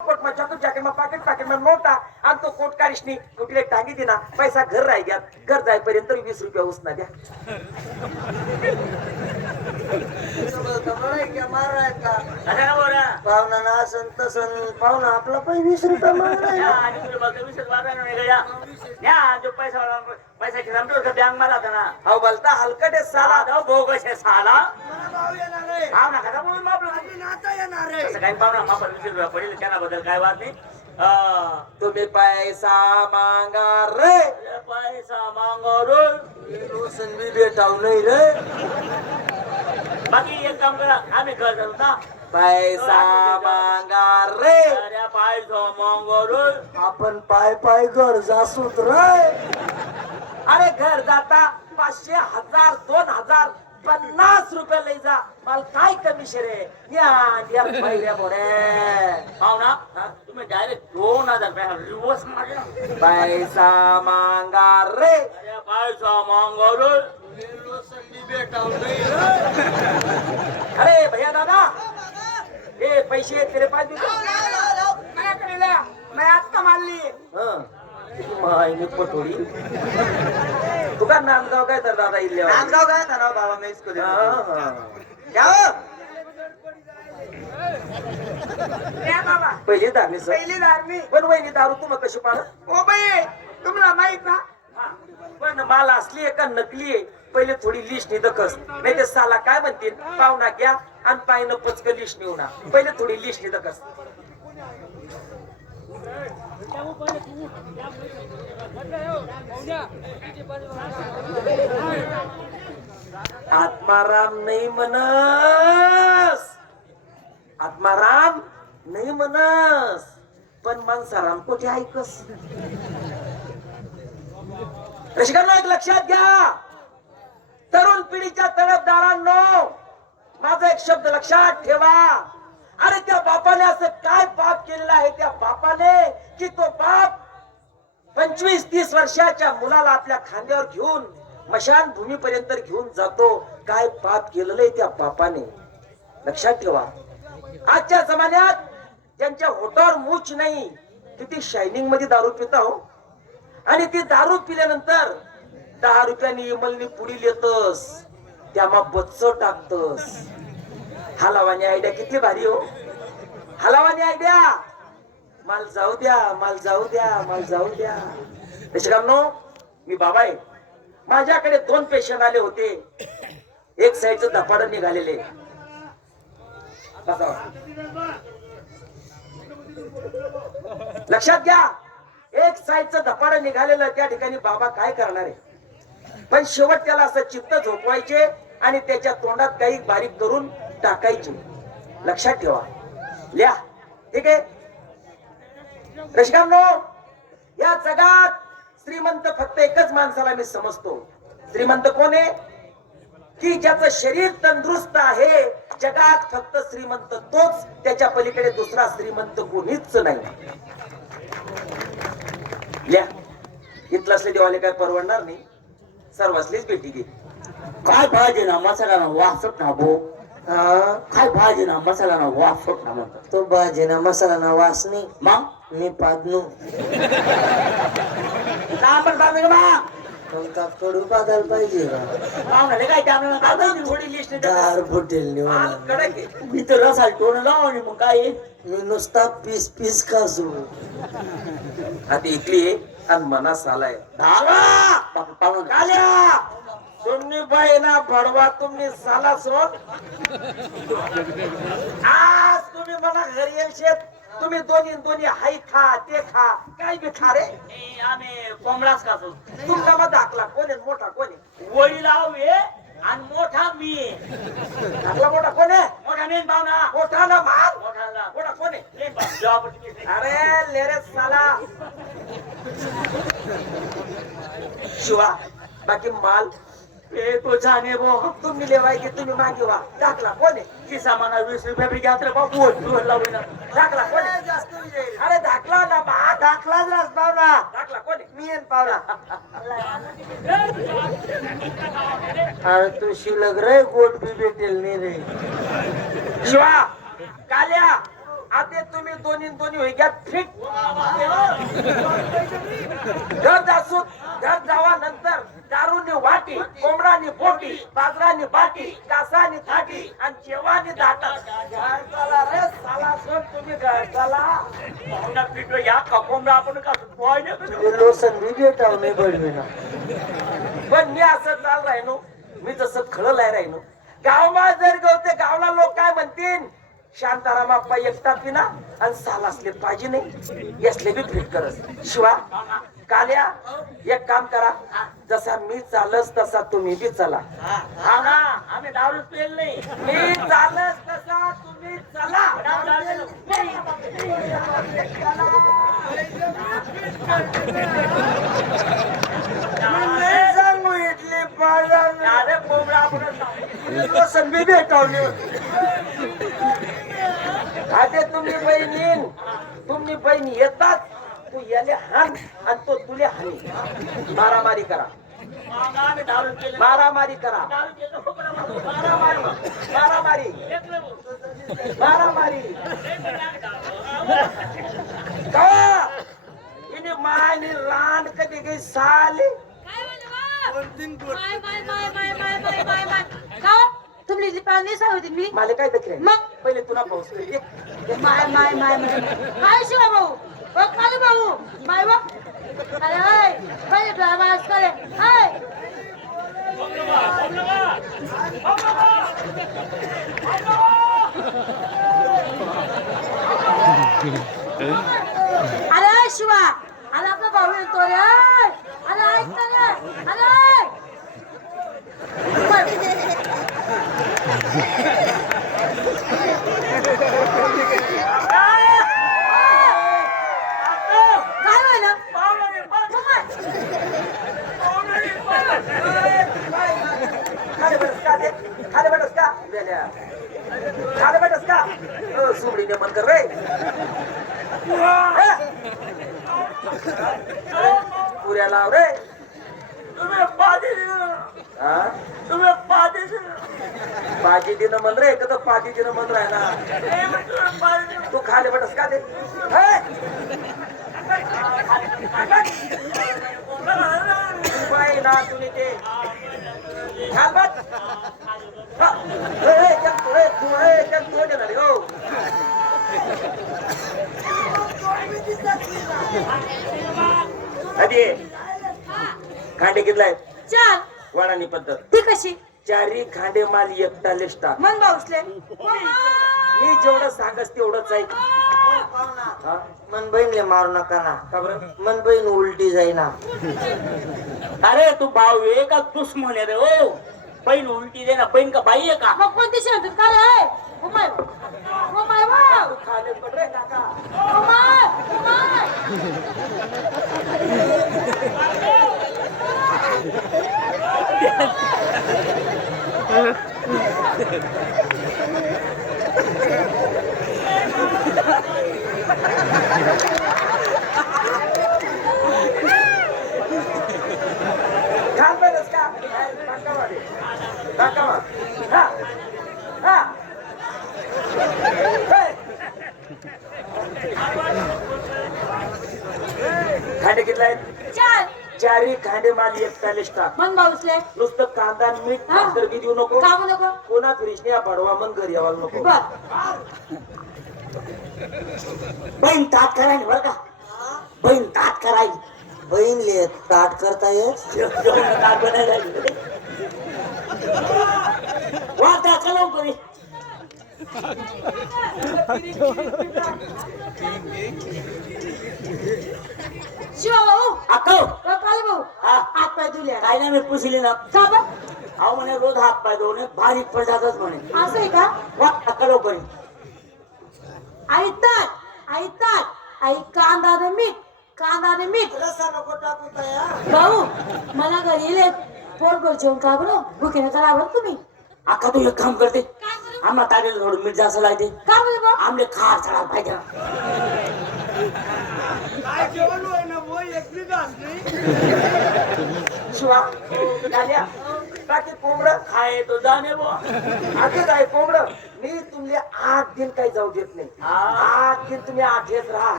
Coat मा chocolate जाके मा पाकिट पाकिट मा नोटा आणि तो कोट काढिसनी कुठले टांगी दिना. पैसा घर राही द्या घर जाईपर्यंत वीस रुपया उसना द्या. पाहुणा ना असन तसन पाहुणा आपला पण वीस रुपये या, आणि विशेष या? या, जो पैसा वाला- पैशाची बँक मला होता ना अहो बोलता हलकट आहे साला साला जाऊ भाऊ साला ना खाता काही पाहुणा मापल वीस रुपया पडेल त्याबद्दल काय वाद नाही तुम्ही पैसा मांगा रे पैसा मागवरून रोशन बी भेटाव नाही रे बाकी एक काम करा आम्ही घर जाऊ ना. पैसा मागा रे. अरे पैसा मागवरून आपण पाय पाय घर जासूत रे. अरे घर जाता पाचशे हजार दोन हजार पन्नास रुपये लई जा. मला काय कमिशन आहे या या पहिल्या बोडे पाहुणा तुम्ही डायरेक्ट दोन हजार रिवर्स मारला पैसा मागा रे. अरे पैसा मागवरून अरे भैया दादा ए पैसे तेरे पास भी मैं आता मानली मायने तुका नांदगाव काय तर दादा इल्ले नांदगाव काय ना बाबा मैं इसको क्या बाबा. पहिली सर. पहिली दारमी पण वहिनी दारू तुम्हाला कशी पाहत ओ बाई तुम्हाला माहीत ना? पण माल असली आहे का नकली आहे? पहिले थोडी लिस्ट दखस नाही ते साला काय म्हणतील? पाहुणा घ्या आणि पायनं पचक लिश नेऊ पहिले थोडी लिस्ट दखस आत्माराम नाही म्हणस. आत्माराम नाही म्हणस. पण माणसाराम कुठे ऐकस रसिकांनो एक लक्षात घ्या. तरुण पिढीच्या तडफदारांनो माझा एक शब्द लक्षात ठेवा. अरे त्या बापाने असं काय पाप केलेलं आहे? त्या बापाने की तो बाप पंचवीस तीस वर्षाच्या मुलाला आपल्या खांद्यावर घेऊन मशान भूमीपर्यंत घेऊन जातो. काय पाप केलेलं आहे त्या बापाने? लक्षात ठेवा. आजच्या जमान्यात ज्यांच्या होटावर मूच नाही किती शायनिंगमध्ये दारू पिता हो. आणि ती दारू पिल्यानंतर दहा रुपयानी इमलनी पुढील येतस त्यामा बच्च टाकतस. हलावानी आयडिया किती भारी हो. हलावानी आयडिया. माल जाऊ द्या माल जाऊ द्या माल जाऊ द्या. नो मी बाबा आहे. माझ्याकडे दोन पेशंट आले होते. एक साईडचं धपाड निघालेले. लक्षात घ्या. एक साईडचं धपाड निघालेलं त्या ठिकाणी बाबा काय करणार आहे? पण शेवट त्याला असं चित्त झोपवायचे आणि त्याच्या तोंडात काही बारीक करून टाकायचे. लक्षात ठेवा. लिहा. ठीक आहे? रसिकांनो या जगात श्रीमंत फक्त एकच माणसाला मी समजतो. श्रीमंत कोण आहे? की ज्याचं शरीर तंदुरुस्त आहे जगात फक्त श्रीमंत तोच त्याच्या पलीकडे दुसरा श्रीमंत कोणीच नाही. इथलं असले देवाले काय परवडणार नाही. सर्वांसलीच भेटी घे काय भाजी ना मसाला ना वासट ना भो. हा? काय भाजी ना मसाला ना वासट ना म्हणतात. तो भाजीना मसाला ना वासनी. मग? मी पादनू का पण बाबा का बा? तुमका कडू पादायला पाहिजे का पाहुण्याला काय ते आपल्याला काय पाहिजे? थोडी लिस्ट दार फुटेल निवडा. मी तर रसाल टोन लाव आणि मग काय? आहे? मी नुसता पीस पीस खासू आता इकली आहे आणि मनास आलाय आल्या तुम्ही ना भडवा तुम्ही साला सोड. आज तुम्ही मला घरी येशील तुम्ही दोन्ही दोन्ही हाय खा ते खा काय बी खा रे. आम्ही कोंबडाच खातो तुमचा मग दाखला कोण आहे? मोठा कोण आहे? वडील आहे आणि मोठा मी. दाखला मोठा कोण आहे? मोठा मेन पाहुणा मोठा ना मार मोठा मोठा कोण आहे. अरे लेरे साला. शिवा. बाकी माल ए तो जाणे बो तुम्ही लेवाय की तुम्ही मागे वा दाखला कोण किसा म्हणा वीस रुपये बी घ्या तर बापू वडील लावून दाखला कोण अरे दाखला ना मा दाखला रास पावला. दाखला कोण मी येईन पावला. अरे तू शिलक रे गोट बी भेटेल नाही रे. शिवा काल्या आता तुम्ही दोन्ही दोन्ही होई घ्या. फिट घर जासून घर जावा. पोटी बाजरानी बाटी कासानी थाटी आणि जेवानी दाटा. घर चला रे साला तुम्ही पिटो या आपण का बळवीना पण मी असं चाल राहिनो मी जसं खळलाय राहिनो गावमा जर गवते गावला लोक काय म्हणतील? शांताराम आप्पा एकटा पिना आणि साल असले पाहिजे नाही. यसले बी फिट करत. शिवा काल्या एक काम करा. जसा मी चालस तसा तुम्ही बी चला. हा आम्ही दारूच पेल नाही. मी चालस तसा तुम्ही चला. नाही सांगू इथली पाळा अरे कोंबडा आपण लोसन बी भेटावली आता तुम्ही बहिणी तुम्ही बहिणी येतात. तू याले हान आणि तो तुले हानी. मारामारी करा. मारामारी करा. मारामारी. मारामारी. मारामारी. मायने रान कधी काही साले? तुमली पाणी सांगते मी? मला काय दखले मग? पहिले तुला पाऊस माय माय माय माय. शिवा भाऊ? ओ काले भाऊ माय बा अरे हाय पहिले प्रवास करे हाय अरे शिवा अरे आपला भाऊ येतो रे अरे ऐक ना रे अरे काय होय ना खाली बस का ते? खाली बस का बेल्या. खाली बस का? ओ, सुमडीने मन कर रे. हे? पुऱ्या लाव रे. तुम्ही हा? तुम्ही पाठी दिलं. पाची दिन मन रे का पाची दिन मन राय ना तू खाली बस का? बाई ना तुम्ही ते. खाल बस हा. हे, हे, त्या- हे, तू- हे, त्या तोंड आहे ना रे, हो. आधी. खांडे कितलाय चाल वडानी पद्धत. ती कशी? चारी खांडे माल एकटा लिस्टा. मन भाऊसले. मी जेवढं सांगस तेवढंच आहे हा? मन बहीणले मारू नका ना. का बरं? मन बहीण उलटी जाईना. अरे तू भाऊ आहे का? दुश्मन आहे रे ओ बहीण उलटी दे ना बहीण का बाई आहे का? मग कोणती शेवटी काय आहे माय ओ माय वाव खाले पड रे काका ओ माय ओ माय खाल पेलस का काका वाले काका वा हा हा हे. खांडे कितला आहेत. चाल चारी खांडे माल एकटा लिस्टा मन भाऊसले नुसतं कांदा मीठ हा. नंतर बी देऊ नको. कामू नको? कोणा फिरिशने या बडवा मन घरी यावाला नको. बर. बहीण तात करायची बरं का? बहीण तात करायची बहीणले ताट करता येत जेवण तात बनायला. वाटा का लवकर शिवा भाऊ अक्का ओ काले भाऊ. हात पाय धुल्या काय नाही मी पुसली ना. का बर? अहो म्हणे रोज हात पाय धुवणे भारी पडतातच म्हणे. असं आहे का? वाटा का लवकर? आई ताट आई कांदा आणि मीठ कांदा आणि मीठ. रसा नको टाकू तया. भाऊ मला घरी येले पोट गोल जेवण का बरं? भुकीने करा बरं तुम्ही. अक्का तू एक काम करते. काय करू आम्हा तारेला थोडं मीठ जास्त लागते. का बोलू भाऊ आमले खार चढा पाहिजे. शिवा गाल्या बाकी कोंबडं खाय तो जाणे बो आधीच आहे कोंबडं? मी तुमले आठ दिन काही जाऊ देत नाही. आठ दिन तुम्ही आठेच राहा.